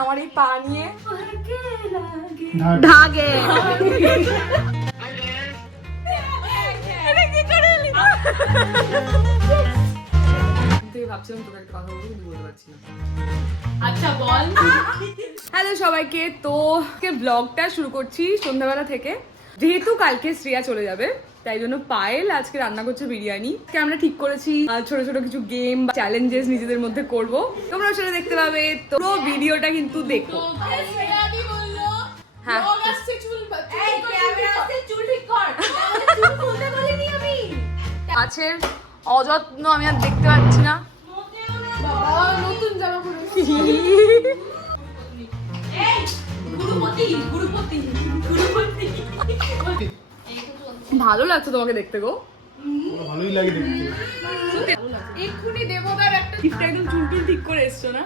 আমার এই পা নিয়ে ধাগে ভাবছিলাম তোকে একটা কথা বলবো কিন্তু বলতে পারছি না। আচ্ছা বল। হ্যালো সবাইকে, তো ব্লগটা শুরু করছি সন্ধ্যাবেলা থেকে। যেহেতু কালকে শ্রেয়া চলে যাবে তাই জন্য পায়েল আজকে রান্না করছে বিরিয়ানি। আমরা ঠিক করেছি ছোট ছোট কিছু গেম বা চ্যালেঞ্জেস নিজেদের মধ্যে করব, তোমরা সেটা দেখতে পাবে। তো ভিডিওটা কিন্তু দেখো। হ্যাঁ আছে অযত্ন আমি আর দেখতে পাচ্ছি না। নতুন জামা পরেছি। ভালো লাগছে তোমাকে দেখতে গো। ভালোই লাগে দেখতে। এক্ষুনি দেবদার একটা গিফট একদম চুলটুল ঠিক করে এসছো না?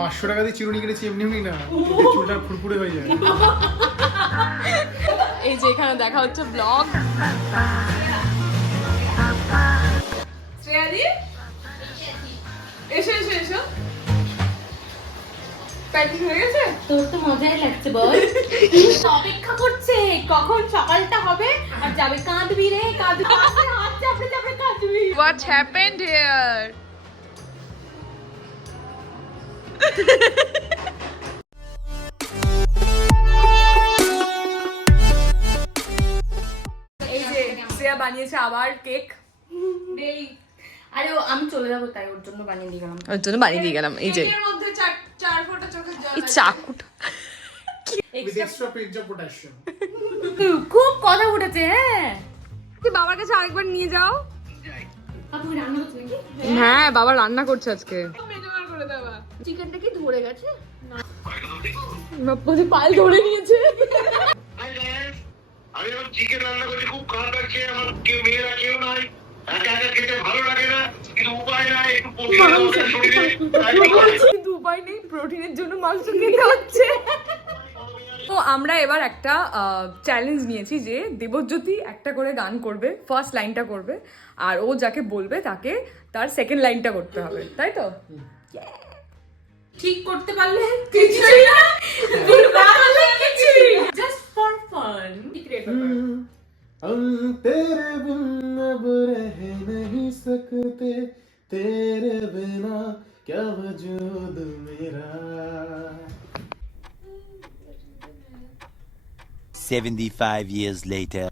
500 টাকা দিয়ে চিরুনি কিনেছি এমনি এমনি না, চুলটা ফুরফুরে হয়ে যায়। এই যে এখানে দেখা হচ্ছে ব্লগ। শ্রেয়াদি এসো এসো এসো। প্র্যাকটিস হয়ে গেছে? তোর তো মজাই লাগছে বল। অপেক্ষা করছে কখন সকালটা হবে আর যাবে। কাঁদবি রে কাঁদবি, হাত চাপড়ে চাপড়ে কাঁদবি। What happened here? এই যে শ্রেয়া বানিয়েছে আবার কেক। আরে আমি চলে যাবো তাই ওর জন্য বানিয়ে দিয়ে গেলাম। ওর জন্য বানিয়ে দিয়ে গেলাম। এই যে এর মধ্যে চার ফোঁটা চোখের জল এই চাকুটা With extra pinch of potassium. খুব কথা উঠেছে। হ্যাঁ তুই বাবার কাছে আরেকবার নিয়ে যাও। আপু রান্না করছে নাকি? হ্যাঁ বাবা রান্না করছে আজকে। মেজবার করে দেওয়া। চিকেনটা কি ধরে গেছে? বাপ্পা পাল ধরে নিয়েছে। আমি এখন চিকেন রান্না করছি, খুব খারাপ লাগছে আমার। কেউ মেয়েরা কেউ নাই, একা একা খেতে ভালো লাগে না, কিন্তু উপায় নাই, একটু প্রোটিন দরকার শরীরে, তাই তো খাই। কিন্তু উপায় নেই, প্রোটিনের জন্য মাংস খেতে হচ্ছে। তো আমরা এবার একটা চ্যালেঞ্জ নিয়েছি যে দেবজ্যোতি একটা করে গান করবে, ফার্স্ট লাইনটা করবে, আর ও যাকে বলবে তাকে তার সেকেন্ড লাইনটা করতে হবে, তাই তো? ঠিক করতে পারলে কিছুই না, ঠিক না পারলে কিছুই। Just for fun. हम तेरे बिन अब रह नहीं सकते, तेरे बिना क्या वजूद मेरा। 75 years later.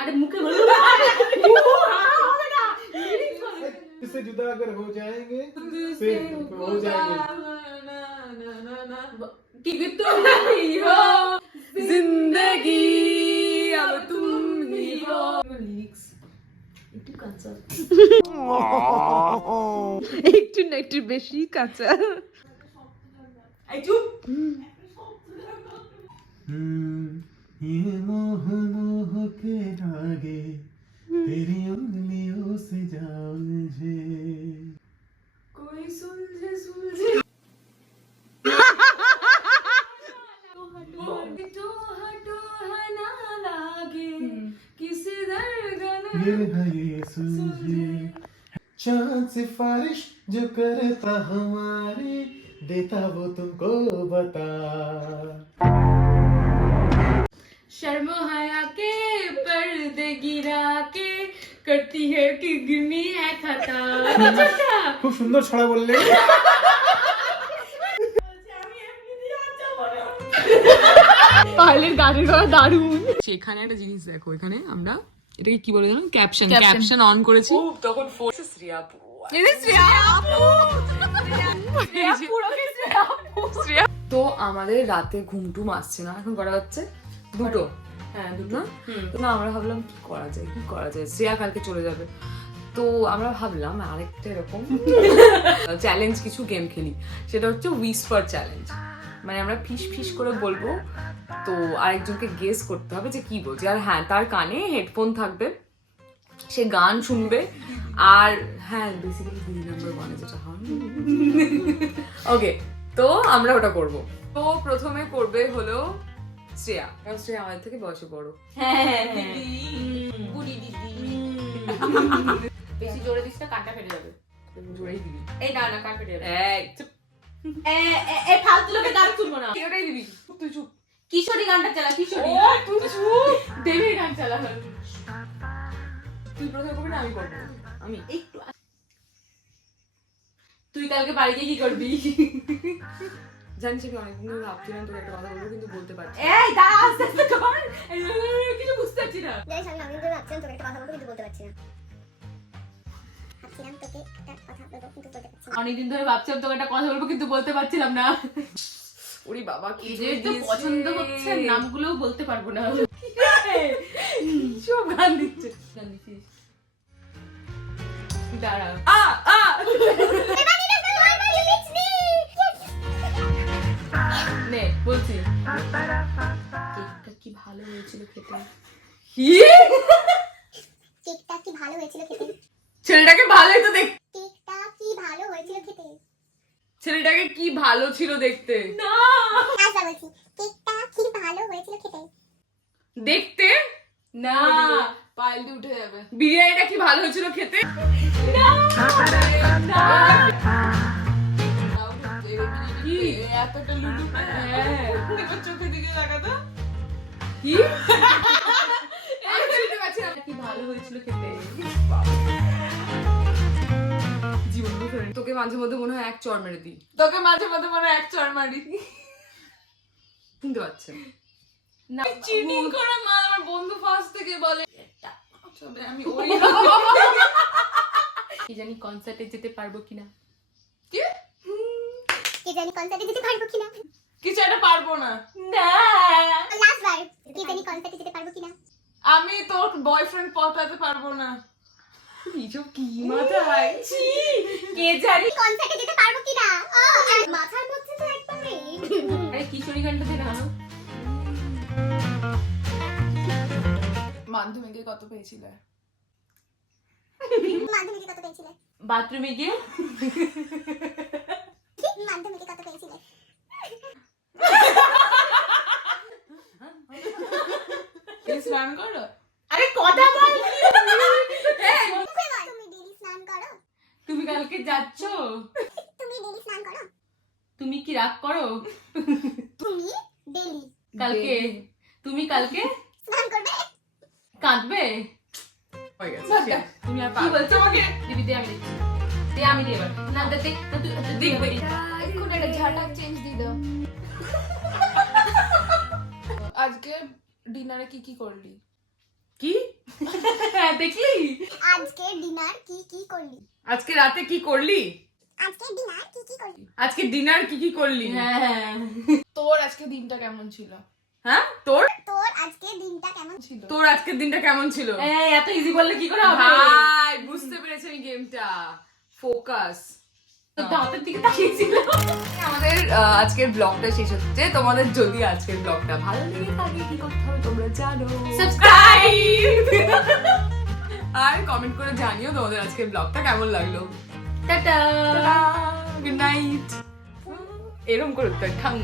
আরে মুখে বলো না। इससे जुदा अगर हो जाएंगे फिर हो जाएंगे। कि तुम ही हो जिंदगी अब तुम ही हो। একটু কাঁচা। একটু না একটু বেশি কাঁচা। এই চুপ। ये मोह मोह के धागे तेरी उंगलियों से जा मुझे। कोई सुलझे सुलझे ये सुलझे चांद सिफारिश जो करता हमारी, देता वो तुमको बता। शर्म हया के पर्दे गिरा के करती है किगनी है खता। খুব সুন্দর ছড়া বললে। পায়েলের গানের গলা দারুণ। সেখানে একটা জিনিস দেখো, এখানে আমরা এটাকে কি বলে জানো, ক্যাপশন অন করেছি। তখন ফোন শ্রেয়া আপু, তো আমাদের রাতে ঘুমটুম আসছে না, এখন করা হচ্ছে দুটো। হ্যাঁ দুটো না, তো না আমরা ভাবলাম কি করা যায়, শ্রেয়া কালকে চলে যাবে, তো আমরা ভাবলাম আরেকটা এরকম চ্যালেঞ্জ কিছু গেম খেলি। সেটা হচ্ছে উইসপার চ্যালেঞ্জ, মানে আমরা ফিস ফিস করে বলবো, তো আরেকজনকে গেস করতে হবে যে কি বলছে। আর হ্যাঁ তার কানে হেডফোন থাকবে, সে গান শুনবে। আর হ্যাঁ বেসিক্যালি 2 নম্বর 1 যেটা হয়। ওকে, তো আমরা ওটা করব। তো প্রথমে করবে হলো শ্রেয়া, কারণ শ্রেয়া আমাদের থেকে বয়সে বড়। হ্যাঁ দিদি বুড়ি দিদি। বেশি জোরে দিস না, কাঁটা ফেটে যাবে। জোরেই দিবি। এই না না কার্পেটে এই চুপ। এ ফালতু লোকে গান শুনবো না। ওটাই দিবি। তুই চুপ। কিশোরী গানটা চালা, কিশোরী। ও তুই চুপ। দেবীর গান চালা। তুই প্রথমে করবি না আমি করবো? আমি একটু তুই কালকে বাড়িতে কি করবি? জানিস আমি অনেকদিন ধরে ভাবছিলাম তোকে একটা কথা বলবো কিন্তু বলতে পারছি না। এই দাঁড়া, আস্তে আস্তে কর। কিছু বুঝতে পারছি না। জানিস আমি অনেকদিন ধরে ভাবছিলাম তোকে একটা কথা বলবো কিন্তু বলতে পারছি না। ভাবছিলাম তোকে একটা কথা বলবো কিন্তু বলতে পারছি না। অনেকদিন ধরে ভাবছিলাম তোকে একটা কথা বলবো কিন্তু বলতে পারছিলাম না। ওরে বাবা কি যে তো পছন্দ হচ্ছে, নামগুলোও বলতে পারবো না। সব গান দিচ্ছে। গান দিছিস? দাঁড়া। আ আ নে বলছি। কেকটা কি ভালো হয়েছিল খেতে। কি? কেকটা কি ভালো হয়েছিল খেতে। ছেলেটাকে ভালোই তো দেখ। কেকটা কি ভালো হয়েছিল খেতে। ছেলেটাকে কি ভালো ছিল দেখতে। না আচ্ছা বলছি কেকটা কি ভালো হয়েছিল খেতে। দেখতে না পাইল দিয়ে উঠে যাবে। বিরিয়ানিটা কি ভালো হয়েছিল খেতে। কি এতটা লুডু দেখো চোখের দিকে তাকাতো। কি? আমি বলতে পারছি না। কি ভালো হয়েছিল খেতে। জীবন বুঝে তোকে মাঝে মধ্যে মনে হয় এক চড় মেরে দিই। তোকে মাঝে মাঝে মনে হয় এক চড় মারি। শুনতে পাচ্ছেন না চিটিং করে মা আমার বন্ধু ফার্স্ট থেকে বলে তবে আমি ওই কি জানি কনসার্টে যেতে পারবো কিনা। কি কে জানি কনসার্টে যেতে পারবো কিনা। কিছু একটা পারবো না। না লাস্ট বার কে জানি কনসার্টে যেতে পারবো কিনা। আমি তোর বয়ফ্রেন্ড পটাতে পারবো না। এইসব কি মাথায় কে জানি। কনসার্টে যেতে পারবো কিনা। ও মাথার মধ্যে তো একদম নেই। আরে কিশোরী গানটা দে না। মাধ্যমিকে কত পেয়েছিলে? মাধ্যমিকে কত পেয়েছিলে। বাথরুমে গিয়ে মাধ্যমিকে কত পেয়েছিলে। স্নান করো? আরে কথা বল। তুমি ডেইলি স্নান করো। তুমি কালকে যাচ্ছ? তুমি ডেইলি স্নান করো। তুমি কি রাগ করো তুমি ডেইলি কালকে? তুমি কালকে স্নান করবে। কাঁদবে? হয়ে গেছে বাদ দে। শেষ। তুমি আর কি পারবে বলছো আমাকে? দিবি দে, আমি দেখছি। দে আমি দিই এবার। না দে দে, না তুই দেখবে। এখন একটা ঝাঁটাক চেঞ্জ দিয়ে দাও। আজকে ডিনারে কি কি করলি? কি? দেখলি? আজকে ডিনার কি কি করলি। আজকে রাতে কি করলি? আজকে ডিনার কি কি করলি। আজকে ডিনার কি কি করলি? হ্যাঁ তোর আজকে দিনটা কেমন ছিল? হ্যাঁ তোর তোর আজকে দিনটা কেমন। ছিল তোর আজকের দিনটা কেমন ছিল? এই এত ইজি বললে কি করে হবে? ভাই বুঝতে পেরেছি আমি গেমটা। ফোকাস। তো দাঁতের দিকে তাকিয়েছিল। আমাদের আজকের ব্লগটা শেষ হচ্ছে। তোমাদের যদি আজকের ব্লগটা ভালো লেগে থাকে কি করতে হবে তোমরা জানো। সাবস্ক্রাইব আর কমেন্ট করে জানিও তোমাদের আজকের ব্লগটা কেমন লাগলো। Tata good night. এরকম করে ঠাং